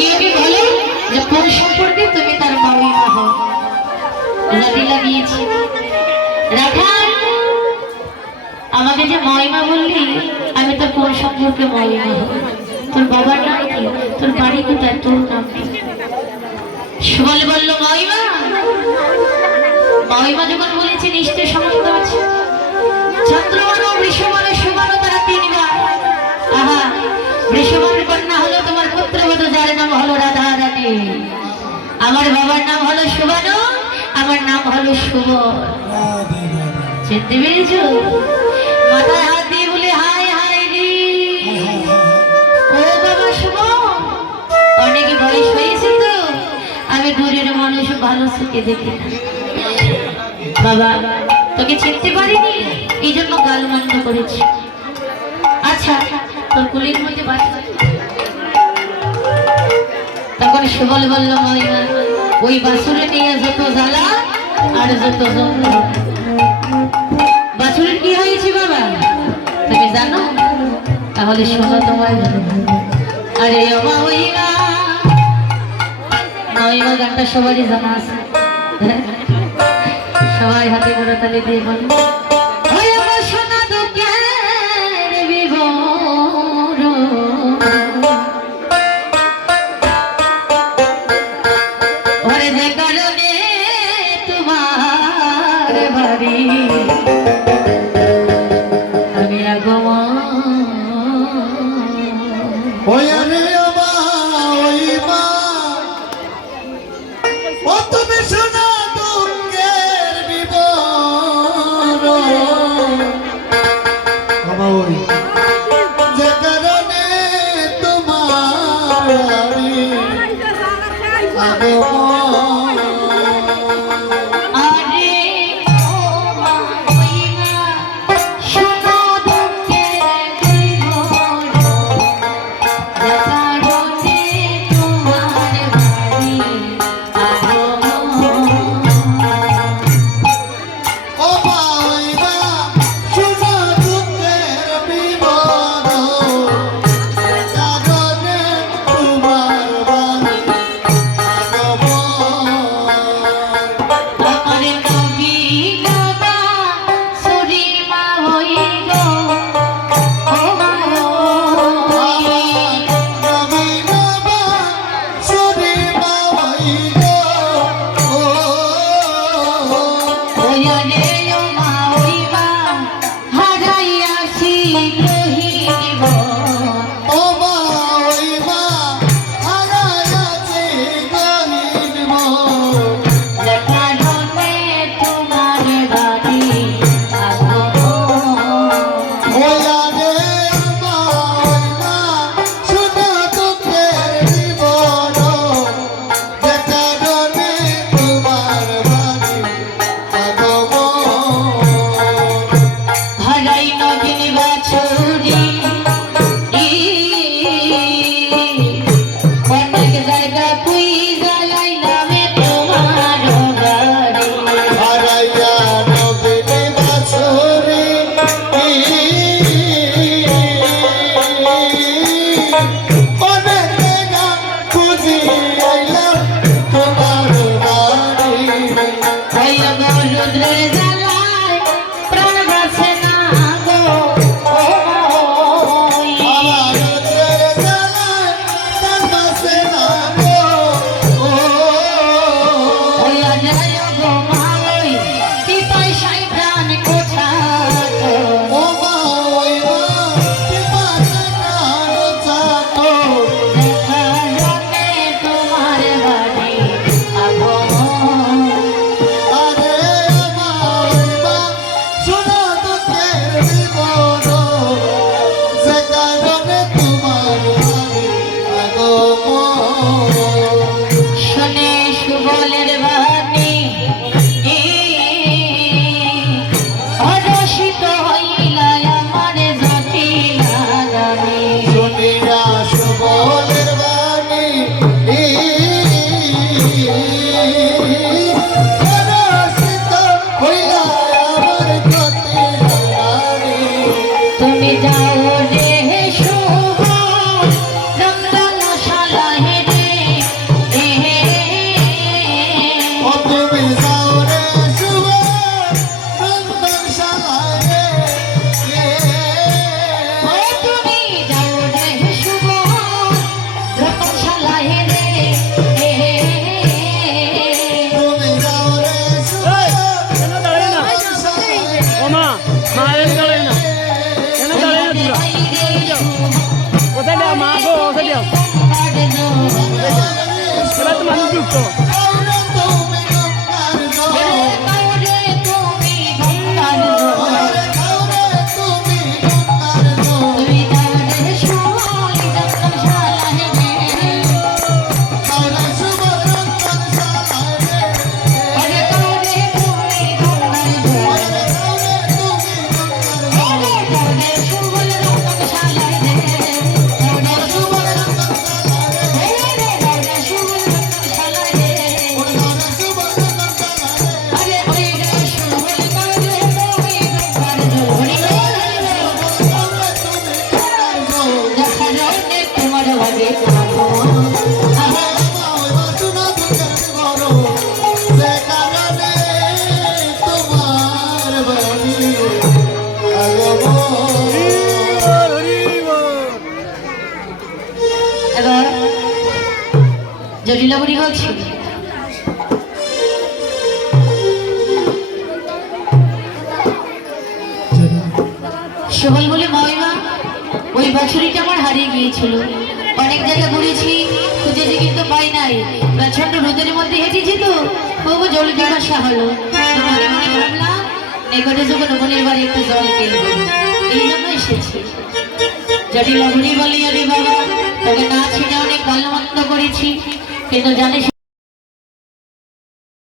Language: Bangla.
ওকে বলো যে কোন সম্পর্কে তুমি তার মামিমা হও। লাঠি লাগিয়েছি। রাখাল আমাকে যে ময়মা বললি, আমি তো কোন সম্পর্কে ময়মা হব তোর বাবার নাম কি? তোর বাড়ি কোথায়? তোর নাম কি? সুবল বলল ময়মা ময়মা যখন বলেছে, নিশ্চয় সমস্ত আছে। চন্দ্রমান বৃষমান সুমান তারা তিনবার আমার বাবার নাম হলো সুবানু, আমার নাম হলো সুবল চিনতে পেরেছ? মাথায় হাত দিয়ে বলে, হাই হাই রে। ও বাবা শুভ অনেক বয়স হয়েছে তো, আমি দূরের মানুষ, ভালো সুখে দেখি না। বাবা, তোকে চিনতে পারিনি? এই জন্য গাল মন্দ করেছি। আচ্ছা তোর কুলির মধ্যে বাচ্চা তখন সুবল বলল মহিমা ওই বাসুরে নিয়ে যত জ্বালা আর যত বাছুরের কি হয়েছে বাবা? তুমি জানো? তাহলে শোনো তোমার আরে হইবা নয়মা গানটা সবারই জানা আছে। সবাই হাতে করে তালে দিয়ে বল। ভারী Oh. বুড়ি বলছি বলে মহিমা ওই বাছুরিটা আমার হারিয়ে গিয়েছিল। অনেক জায়গা ঘুরেছি, খুঁজেছি কিন্তু পাই নাই। প্রচণ্ড রোদের মধ্যে হেঁটেছি তো তবু জল পিপাসা হলো। নিকটে যখন বোনের বাড়ি একটু জল কিনবো এই জন্য এসেছি। যদি বুড়ি বলি, আরে বাবা তোকে না ছেড়ে অনেক ভালো করেছি। কিন্তু জানিস